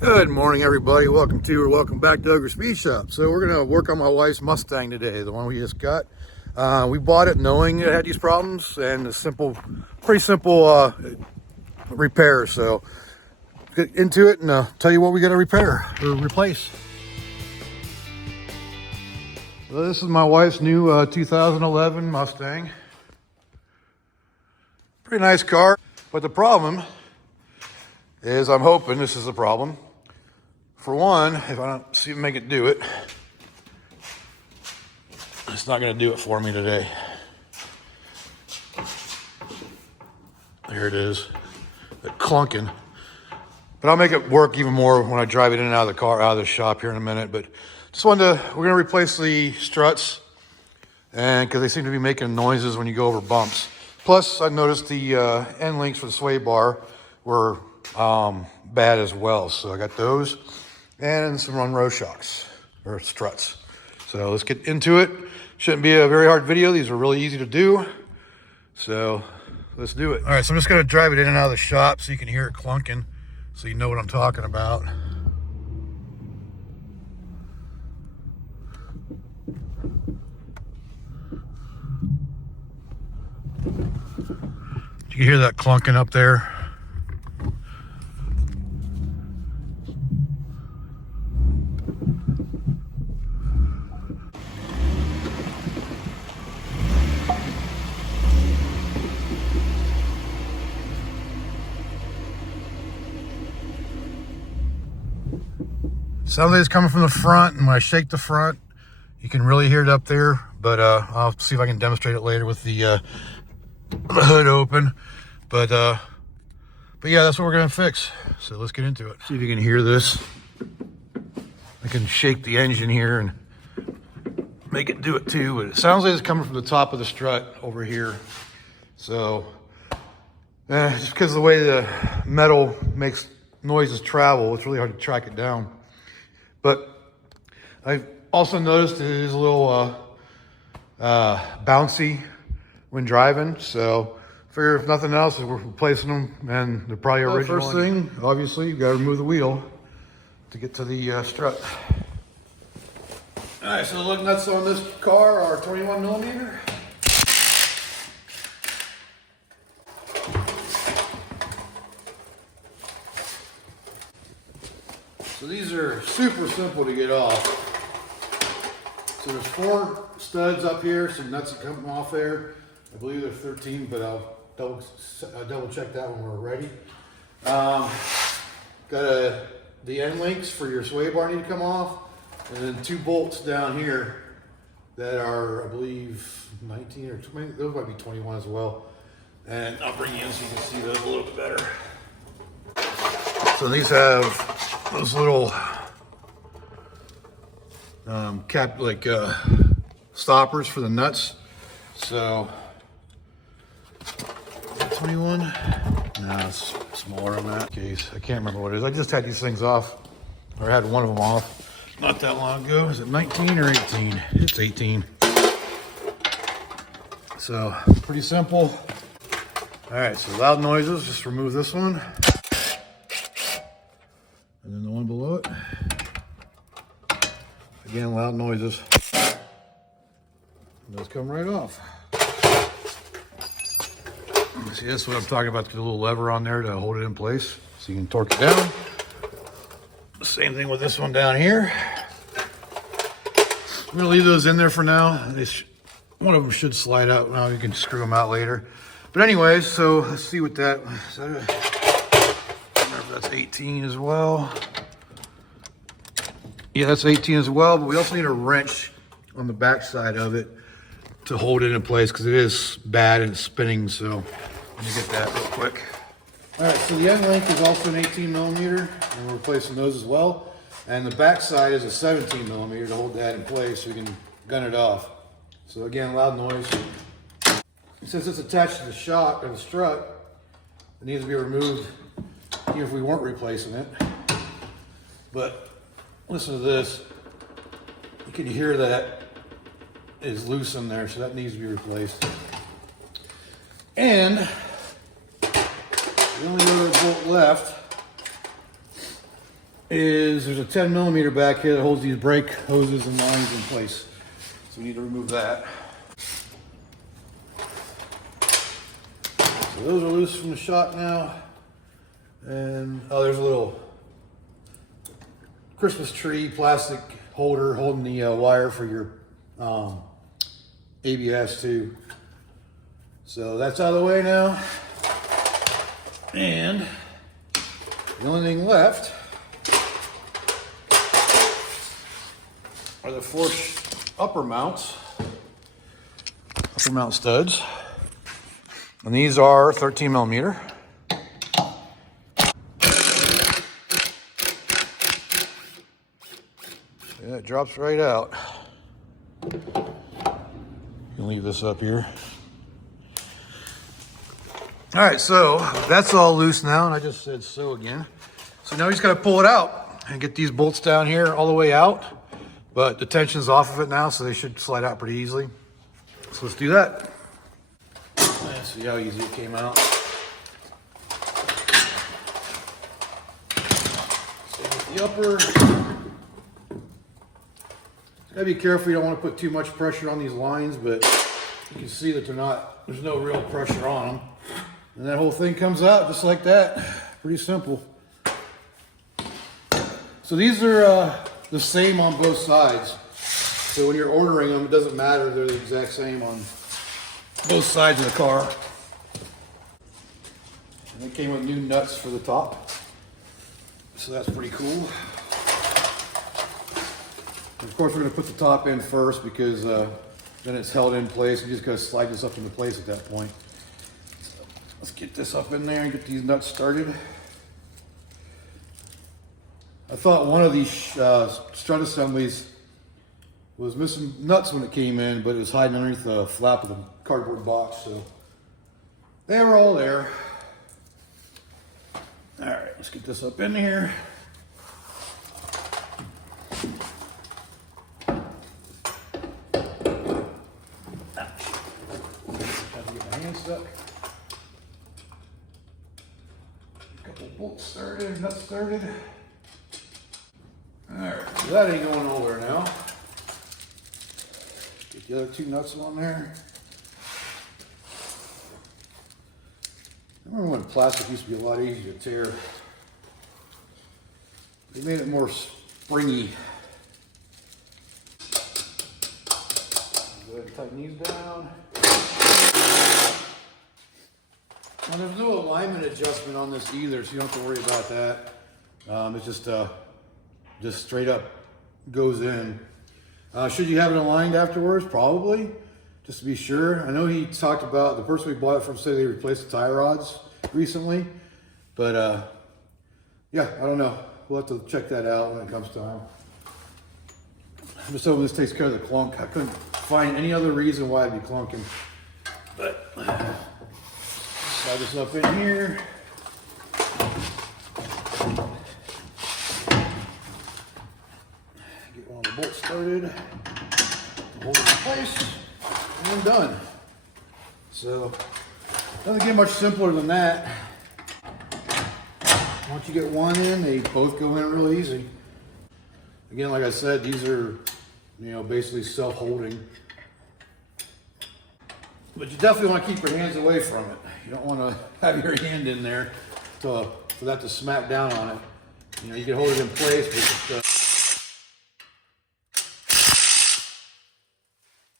Good morning, everybody. Welcome back to Ogre Speed Shop. So we're gonna work on my wife's Mustang today, the one we just got. We bought it knowing it had these problems and pretty simple repair. So get into it and tell you what we got to repair or replace. So this is my wife's new 2011 Mustang. Pretty nice car, but the problem is, I'm hoping this is the problem. For one, if I don't make it do it, it's not going to do it for me today. There it is, clunking. But I'll make it work even more when I drive it in and out of the car, out of the shop here in a minute. But we're going to replace the struts, and because they seem to be making noises when you go over bumps. Plus, I noticed the end links for the sway bar were bad as well. So I got those and some run row shocks or struts. So let's get into it. Shouldn't be a very hard video. These are really easy to do. So let's do it. All right, so I'm just gonna drive it in and out of the shop so you can hear it clunking, so you know what I'm talking about. You can hear that clunking up there. Sounds like it's coming from the front, and when I shake the front, you can really hear it up there. But I'll see if I can demonstrate it later with the hood open. But yeah, that's what we're gonna fix. So let's get into it. See if you can hear this. I can shake the engine here and make it do it too. But it sounds like it's coming from the top of the strut over here. So just because of the way the metal makes noises travel, it's really hard to track it down. But I've also noticed it is a little bouncy when driving. So I figure if nothing else, we're replacing them, and they're probably original. First thing, obviously, you got to remove the wheel to get to the strut. All right, so the lug nuts on this car are 21 millimeter. So these are super simple to get off. So there's 4 studs up here, some nuts that come off there. I believe there's 13, but I'll double check that when we're ready. Got the end links for your sway bar need to come off, and then 2 bolts down here that are, I believe, 19 or 20. Those might be 21 as well. And I'll bring you in so you can see those a little bit better. So these have those little stoppers for the nuts. So 21. No, it's smaller on that case. I can't remember what it is. I just had these things off, or had one of them off not that long ago. Is it 19 or 18? It's 18. So pretty simple. All right, so loud noises, just remove this one. And then the one below it. Again, loud noises. And those come right off. See, that's what I'm talking about, the little lever on there to hold it in place so you can torque it down. Same thing with this one down here. I'm gonna leave those in there for now. One of them should slide out now. You can screw them out later. But anyways, so let's see what that, I don't know if that's 18 as well. Yeah, that's 18 as well, but we also need a wrench on the back side of it to hold it in place because it is bad and it's spinning. So let me get that real quick. All right, so the end link is also an 18 millimeter, and we're replacing those as well. And the back side is a 17 millimeter to hold that in place so we can gun it off. So again, loud noise. Since it's attached to the shock or the strut, it needs to be removed even if we weren't replacing it. But listen to this. You can hear that is loose in there, so that needs to be replaced. And the only other bolt left is there's a 10mm back here that holds these brake hoses and lines in place. So we need to remove that. So those are loose from the shop now. And oh, there's a little Christmas tree plastic holder holding the wire for your ABS too. So that's out of the way now. And the only thing left are the four upper mount studs. And these are 13mm. Yeah, it drops right out. You can leave this up here. All right, so that's all loose now, and I just said so again. So now we just gotta pull it out and get these bolts down here all the way out, but the tension's off of it now, so they should slide out pretty easily. So let's do that. Let's see how easy it came out. So with the upper, gotta be careful, you don't want to put too much pressure on these lines, but you can see that there's no real pressure on them. And that whole thing comes out just like that. Pretty simple. So these are the same on both sides. So when you're ordering them, it doesn't matter, they're the exact same on both sides of the car. And they came with new nuts for the top. So that's pretty cool. Of course, we're going to put the top in first because then it's held in place. You just got to slide this up into place at that point. So let's get this up in there and get these nuts started. I thought one of these strut assemblies was missing nuts when it came in, but it was hiding underneath the flap of the cardboard box. So they were all there. All right, let's get this up in here. Stuck. A couple bolts started, nuts started. Alright, so that ain't going nowhere now. Get the other two nuts on there. I remember when plastic used to be a lot easier to tear. They made it more springy. Go ahead and tighten these down. And there's no alignment adjustment on this either, so you don't have to worry about that. It's just straight up goes in. Should you have it aligned afterwards? Probably, just to be sure. I know he talked about, the person we bought it from said they replaced the tie rods recently, but yeah, I don't know. We'll have to check that out when it comes time. I'm just hoping this takes care of the clunk. I couldn't find any other reason why it'd be clunking, but slide this up in here. Get one of the bolts started. Hold it in place. And I'm done. So, doesn't get much simpler than that. Once you get one in, they both go in real easy. Again, like I said, these are, basically self-holding. But you definitely want to keep your hands away from it. You don't want to have your hand in there for that to smack down on it. You can hold it in place, but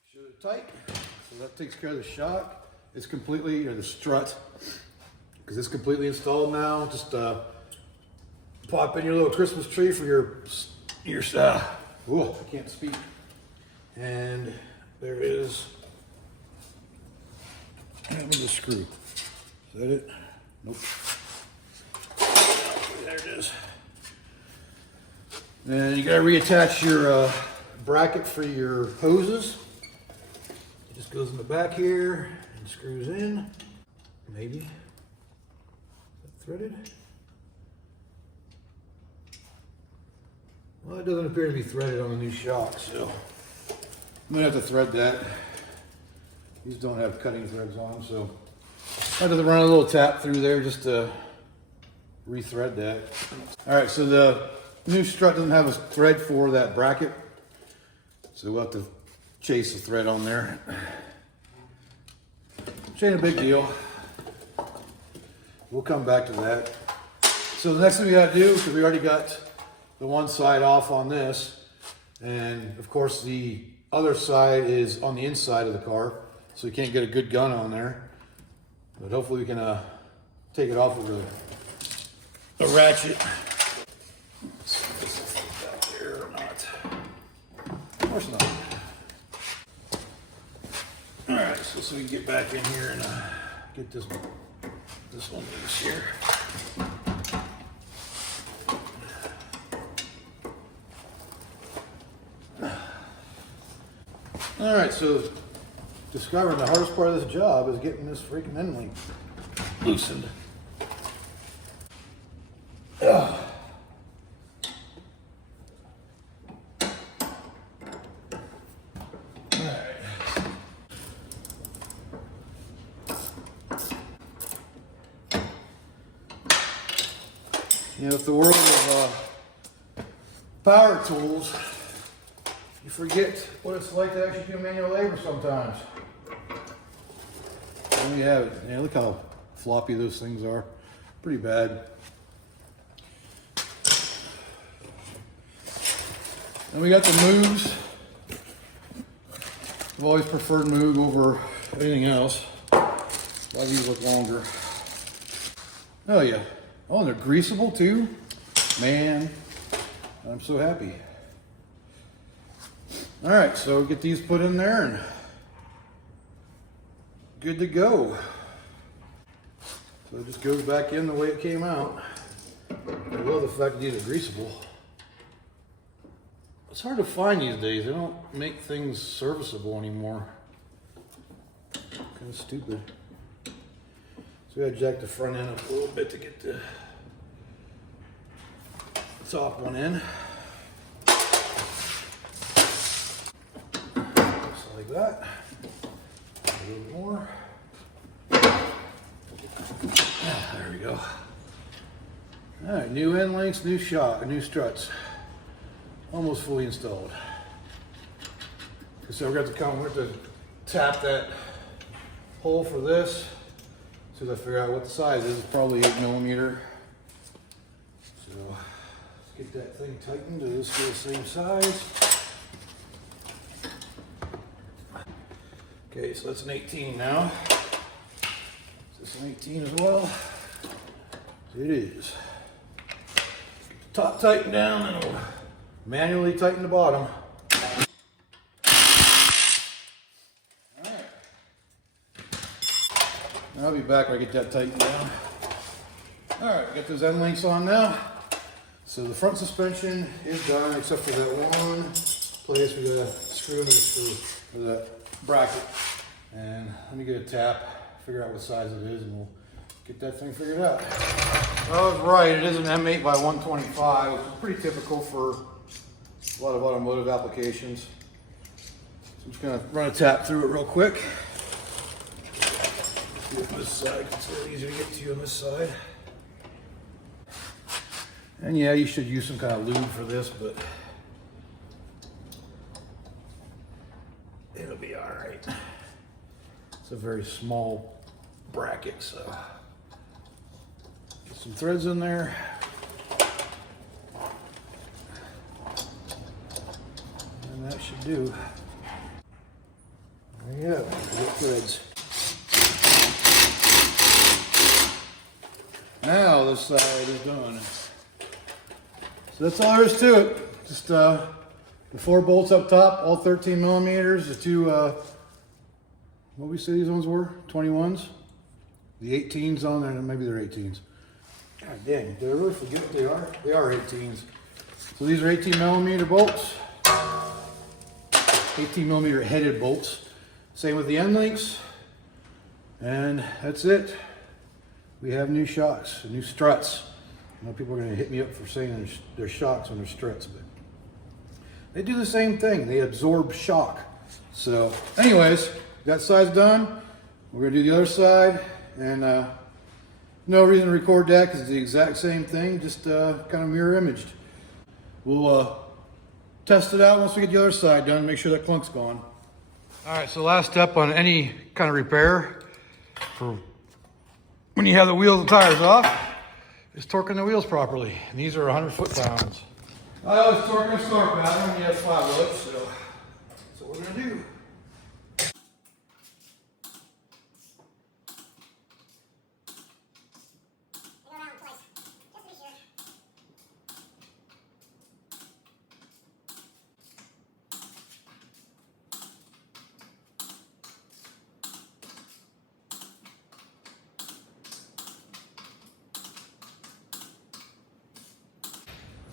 shoot it tight. So that takes care of the shock. It's completely, or the strut, because it's completely installed now. Just pop in your little Christmas tree for your I can't speak. And there is. With the screw. Is that it? Nope. There it is. And you gotta reattach your bracket for your hoses. It just goes in the back here and screws in. Maybe. Is that threaded? Well, it doesn't appear to be threaded on the new shock, so I'm gonna have to thread that. These don't have cutting threads on them, so I have to run a little tap through there just to rethread that. All right, so the new strut doesn't have a thread for that bracket, so we'll have to chase the thread on there. Which ain't a big deal. We'll come back to that. So the next thing we gotta do, because we already got the one side off on this, and of course the other side is on the inside of the car, so you can't get a good gun on there. But hopefully we can take it off with a ratchet. Let's see if this will fit back there or not. Of course not. All right, so we can get back in here and get this one loose here. All right, so discovering the hardest part of this job is getting this freaking end link loosened. Ugh. All right. You know, with the world of power tools, you forget what it's like to actually do manual labor sometimes. There you have it. Yeah, look how floppy those things are. Pretty bad. And we got the Moogs. I've always preferred Moog over anything else. A lot of these look longer. Oh yeah. Oh, and they're greasable too. Man, I'm so happy. All right, so get these put in there and good to go. So it just goes back in the way it came out. I love the fact that these are greasable. It's hard to find these days. They don't make things serviceable anymore. Kind of stupid. So we gotta jack the front end up a little bit to get the top one in. Just like that. A little more. Yeah, there we go. All right, new end links, new struts. Almost fully installed. So we're going to have to tap that hole for this. As soon as I figure out what the size is, it's probably 8mm. So let's get that thing tightened to this be the same size. Okay, so that's an 18 now. Is this an 18 as well? It is. Get the top tightened down and we'll manually tighten the bottom. Alright. I'll be back when I get that tightened down. Alright, got those end links on now. So the front suspension is done except for that one place we gotta screw in the screw for the bracket. And let me get a tap, figure out what size it is, and we'll get that thing figured out. I was right, it is an M8 by 125, which is pretty typical for a lot of automotive applications. So I'm just gonna run a tap through it real quick. Do it on this side, it's a little easier to get to you on this side. And yeah, you should use some kind of lube for this, but it'll be all right. It's a very small bracket, so get some threads in there. And that should do. There you go, get threads. Now this side is done. So that's all there is to it. Just the 4 bolts up top, all 13mm. The two, what we say these ones were? 21s? The 18s on there, maybe they're 18s. God dang, did I really forget what they are? They are 18s. So these are 18mm bolts. 18mm headed bolts. Same with the end links. And that's it. We have new shocks, new struts. I know people are going to hit me up for saying they're shocks when they're struts, but they do the same thing. They absorb shock. So anyways, that side's done. We're going to do the other side. And no reason to record that because it's the exact same thing, just kind of mirror imaged. we'll test it out once we get the other side done, make sure that clunk's gone. All right, so last step on any kind of repair for when you have the wheels and tires off is torquing the wheels properly. And these are 100 foot-pounds. I always torque a start pattern when you have 5 wheels, so that's what we're gonna do.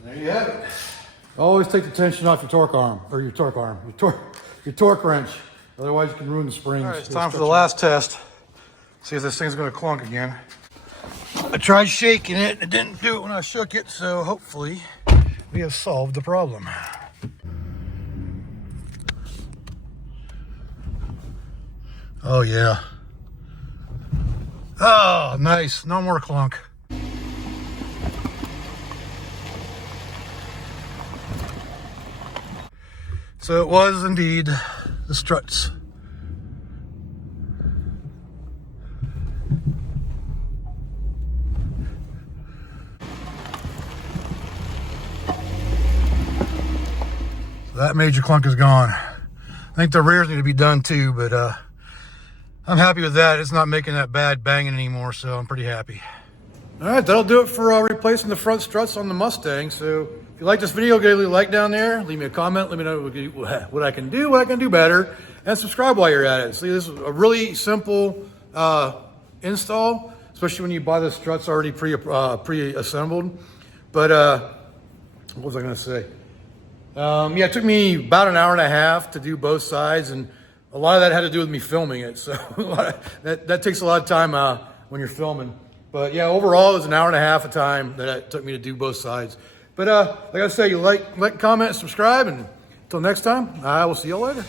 There you have it. Always take the tension off your torque arm, or your torque wrench. Otherwise you can ruin the springs. All right, it's time for the last test. See if this thing's gonna clunk again. I tried shaking it, it didn't do it when I shook it, so hopefully we have solved the problem. Oh yeah. Oh, nice, no more clunk. So it was indeed the struts. So that major clunk is gone. I think the rears need to be done too, but I'm happy with that. It's not making that bad banging anymore, so I'm pretty happy. All right, that'll do it for replacing the front struts on the Mustang. So if you like this video, give it a like down there. Leave me a comment. Let me know what I can do better. And subscribe while you're at it. See, this is a really simple install, especially when you buy the struts already pre-assembled. But what was I going to say? Yeah, it took me about an hour and a half to do both sides. And a lot of that had to do with me filming it. So that takes a lot of time when you're filming. But yeah, overall, it was an hour and a half of time that it took me to do both sides. But like I say, you like, comment, subscribe, and until next time, I will see you later.